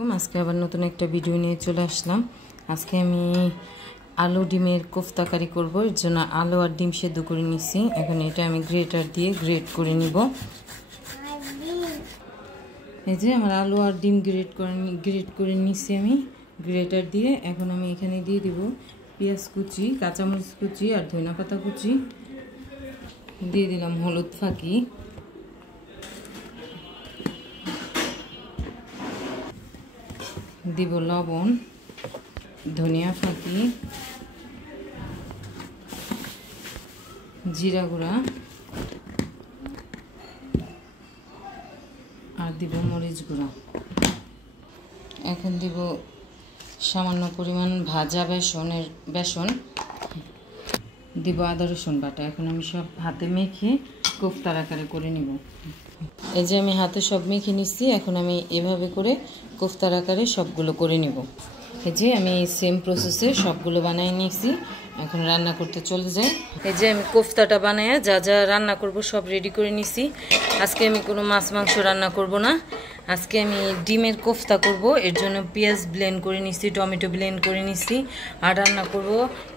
আজকে আবার নতুন একটা ভিডিও নিয়ে চলে আসলাম। আজকে আমি আলু ডিমের কোফতা কারি করব। এর জন্য আলু আর ডিম সেদ্ধ করে নিছি। এখন এটা আমি গ্রেটার দিয়ে গ্রেট করে নিব। এই যে আমার আলু আর ডিম গ্রেট করে নিছি আমি গ্রেটার দিয়ে। এখন আমি এখানে দিয়ে দিব পেঁয়াজ কুচি, কাঁচামরিচ কুচি আর ধনিয়া পাতা কুচি। দিয়ে দিলাম হলুদ ফাঁকি, দিব লবণ, ধনিয়া ফাঁকি, জিরা গুঁড়া আর দিব মরিচ গুঁড়া। এখন দিব সামান্য পরিমাণ ভাজা বেসন, দিব আদা রসুন বাটা। এখন আমি সব হাতে মেখে কোফতার আকারে করে নিব। এই যে আমি হাতে সব মেখে নিচ্ছি। এখন আমি এভাবে করে কোফতার আকারে সবগুলো করে নিব। এই যে আমি সেম প্রসেসে সবগুলো বানিয়ে নিয়েছি। এখন রান্না করতে চলে যাই। এই যে আমি কোফতাটা বানায় যা যা রান্না করব সব রেডি করে নিছি। আজকে আমি কোনো মাছ মাংস রান্না করব না। আজকে আমি ডিমের কোফতা করব। এর জন্য পেঁয়াজ ব্লেন্ড করে নিছি, টমেটো ব্লেন্ড করে নিছি। আর রান্না করব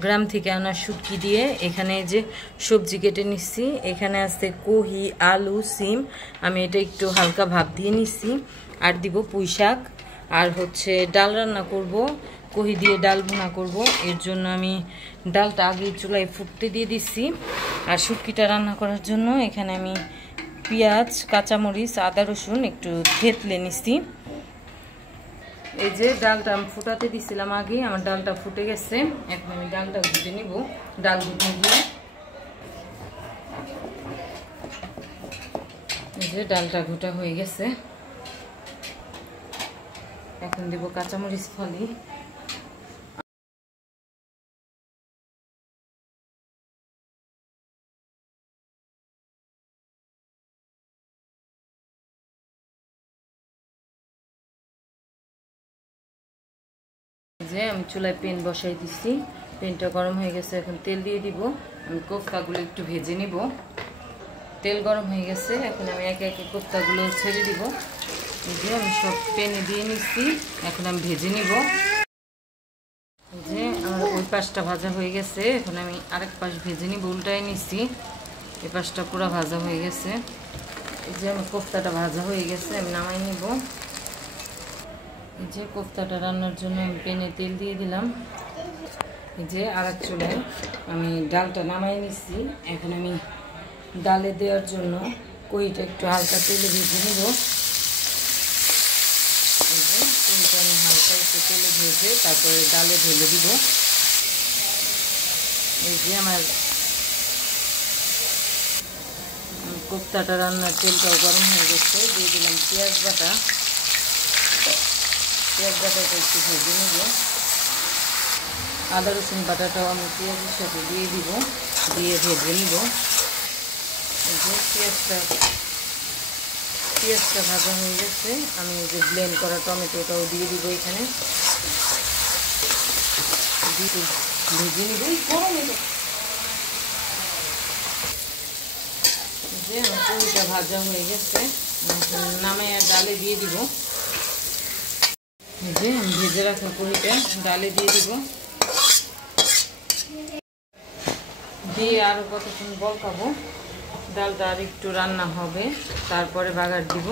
গ্রাম থেকে আনা শুটকি দিয়ে। এখানে যে সবজি কেটে নিচ্ছি, এখানে আছে কহি, আলু, সিম। আমি এটা একটু হালকা ভাপ দিয়ে নিচ্ছি। আর দিব পুঁই শাক। আর ডাল রান্না করব, কহি দিয়ে ডাল ভুনা করব। এর জন্য আমি ডালটা আগে চুলায় ফুটতে দিয়ে দিচ্ছি। আর শুটকিটা রান্না করার জন্য এখানে আমি পেঁয়াজ, কাঁচামরিচ, আদা রসুন একটু থেতলে নিচ্ছি। এই যে ডালটা আমি ফুটাতে দিছিলাম আগে, আমার ডালটা ফুটে গেছে। এখন আমি ডালটা ঘুটে নিব। ডাল ঘুটে দিয়ে এই যে ডালটা ঘুটা হয়ে গেছে। এখন দিব কাঁচামরিচ ফালি, যে আমি চুলায় পেন বসাই দিচ্ছি। পেনটা গরম হয়ে গেছে। এখন তেল দিয়ে দিব। আমি কোফতাগুলো একটু ভেজে নিব। তেল গরম হয়ে গেছে। এখন আমি একে একে কোফতাগুলো ছেড়ে দিব। এই যে আমি সব পেনে দিয়ে নিচ্ছি। এখন আমি ভেজে নিব। এই যে আমার ওই পাশটা ভাজা হয়ে গেছে। এখন আমি আরেক পাশ ভেজে নিব। উল্টায় নিচ্ছি। এই পাশটা পুরো ভাজা হয়ে গেছে। এই যে আমার কোফতাটা ভাজা হয়ে গেছে, আমি নামাই নিব। এই যে কোফতাটা রান্নার জন্য আমি পেনে তেল দিয়ে দিলাম। এই যে আরেক চুলায় আমি ডালটা নামাই নিচ্ছি। এখন আমি ডালে দেওয়ার জন্য কইটা একটু হালকা তেলে ভেজে নেব। এই যে কইটা আমি হালকা একটু তেলে ভেজে তারপরে ডালে ঢেলে দিব। এই যে আমার কোফতাটা রান্নার তেলটাও গরম হয়ে গেছে। দিয়ে দিলাম পেঁয়াজ বাটা। পেঁয়াজ বাটাটা একটু ভেজে নেব। আদা রসুন বাটাটাও আমি পেঁয়াজের সাথে দিয়ে দিব, দিয়ে ভেজে নিব। এই যে পেঁয়াজটা ভাজা হয়ে গেছে। আমি যে ব্লেন্ড করা টমেটোটাও দিয়ে দিব এখানে, ভেজে নিব। যে আমার কড়িটা ভাজা হয়ে গেছে, নামাইয়া ডালে দিয়ে দিব। এই যে আমি ভেজে রাখা কড়িটা ডালে দিয়ে দিব। দিয়ে আরও কতক্ষণ বলকাবো। ডালটা আর একটু রান্না হবে, তারপরে বাগার দিব।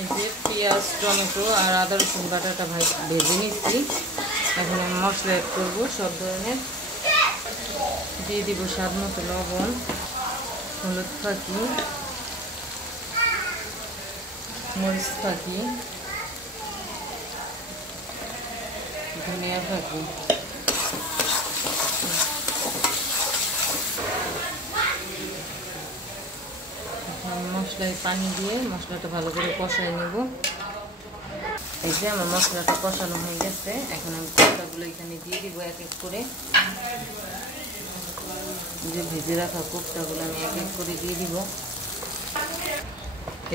এই যে পেঁয়াজ, টমেটো আর আদা রসুন বাটাটা ভেজে নিচ্ছি। এখন আমি মশলা অ্যাড করবো সব ধরনের। দিয়ে দিব স্বাদ মতো লবণ, হলুদ ফাঁকি, মরিচ ফাঁকি, ধনিয়া ফাঁকি। মশলায় পানি দিয়ে মশলাটা ভালো করে কষাই নেব। এই যে আমার মশলাটা কষানো হয়ে গেছে। এখন আমি কোফতাগুলো এখানে দিয়ে দিব এক এক করে। যে ভেজে রাখা কোফতাগুলো আমি এক এক করে দিয়ে দিব।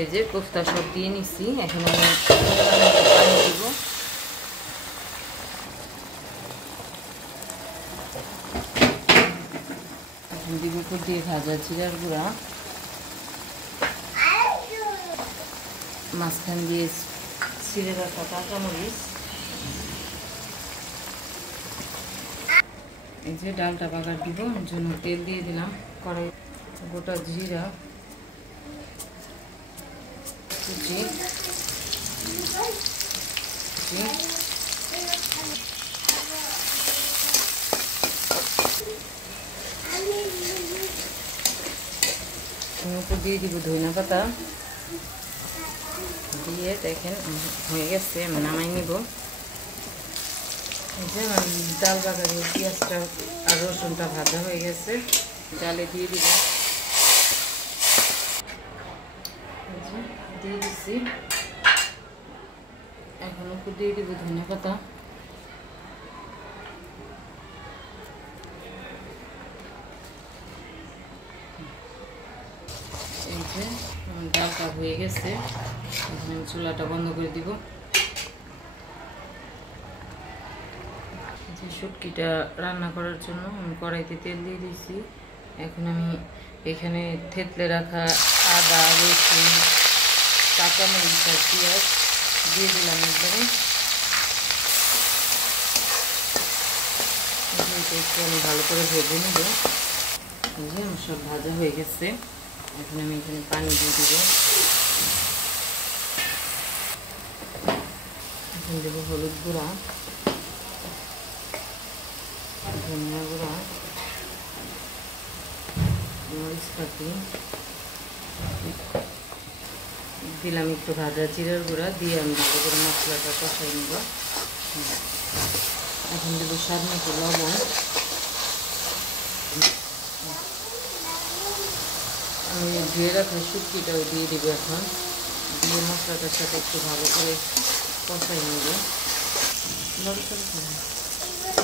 এই যে কোফতা সব দিয়ে নিচ্ছি। এখন আমি পানি দিব। দিব উপর দিয়ে ভাজা জিরার গুঁড়া, মাঝখান দিয়ে ছিঁড়ে রাখা কাঁচামরিচ, এই যে ডালটা বাগার দিব এর জন্য তেল দিয়ে দিলাম, কড়াই গোটা জিরা কুচি, উপর দিয়ে দিব ধনিয়া পাতা, দিয়ে দেখেন হয়ে গেছে, আমি নামাই নিব। এই যে ডাল বাগারে পেঁয়াজটা আর রসুনটা ভাজা হয়ে গেছে, ডালে দিয়ে দিব, দিয়ে দিচ্ছি। এখন উপর দিয়ে দিব ধনিয়া পাতা, এই যে ডালটা হয়ে গেছে, এখন আমি চুলাটা বন্ধ করে দিব। যে শুটকিটা রান্না করার জন্য আমি কড়াইতে তেল দিয়ে দিয়েছি। এখন আমি এখানে থেতলে রাখা আদা, রসুন, কাঁচামরিচ আর পেঁয়াজ দিয়ে দিলাম একবারে। একটু আমি ভালো করে ভেজে নেব। এই যে আমার সব ভাজা হয়ে গেছে, এখন আমি এখানে পানি দিয়ে দিব। এখন দেবো হলুদ গুঁড়া, ধনিয়া গুঁড়া, মরিচ পাতি দিলাম, একটু ভাজা জিরার গুঁড়া দিয়ে আমি ভালো করে মশলাটা কষাই নেব। এখন দেবো স্বাদ মতো লবণ, আমি ধুয়ে রাখা শুটকিটাও দিয়ে দিব। এখন দিয়ে মশলাটার সাথে একটু ভালো করে কষাই নেব।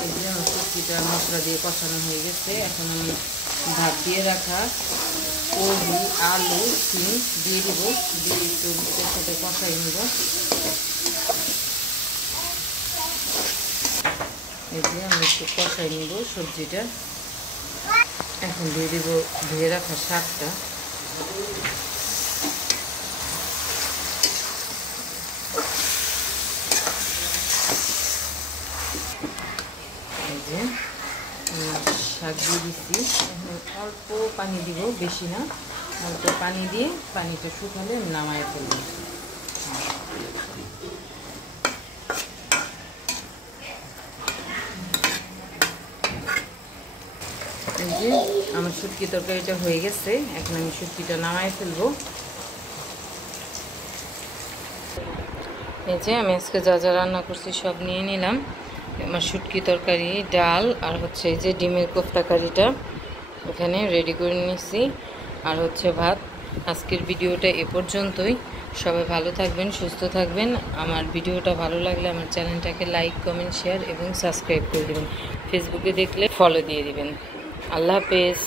এই যে আমার শুটকিটা মশলা দিয়ে কষানো হয়ে গেছে। এখন আমি ভাত দিয়ে রাখা কবি, আলু, সিম দিয়ে দিব, দিয়ে একটু এর সাথে কষাই নেব। এই যে আমি একটু কষাই নেব সবজিটা। এখন দিয়ে দিব ধুয়ে রাখা শাকটা, এই যে শাক দিয়ে দিচ্ছি। এখন অল্প পানি দিব, বেশি না, অল্প পানি দিয়ে পানিটা শুকালে আমি নামায় ফেলব। এই যে আমার শুটকি তরকারিটা হয়ে গেছে, এখন আমি শুটকিটা নামায় ফেলবো। এই যে আমি আজকে যা যা রান্না করছি সব নিয়ে নিলাম। আমার শুটকি তরকারি, ডাল আর হচ্ছে এই যে ডিমের কোফতা কারিটা এখানে রেডি করে নিয়েছি, আর হচ্ছে ভাত। আজকের ভিডিওটা এ পর্যন্তই। সবাই ভালো থাকবেন, সুস্থ থাকবেন। আমার ভিডিওটা ভালো লাগলে আমার চ্যানেলটাকে লাইক, কমেন্ট, শেয়ার এবং সাবস্ক্রাইব করে দেবেন। ফেসবুকে দেখলে ফলো দিয়ে দিবেন। আল্লাহ হাফেজ।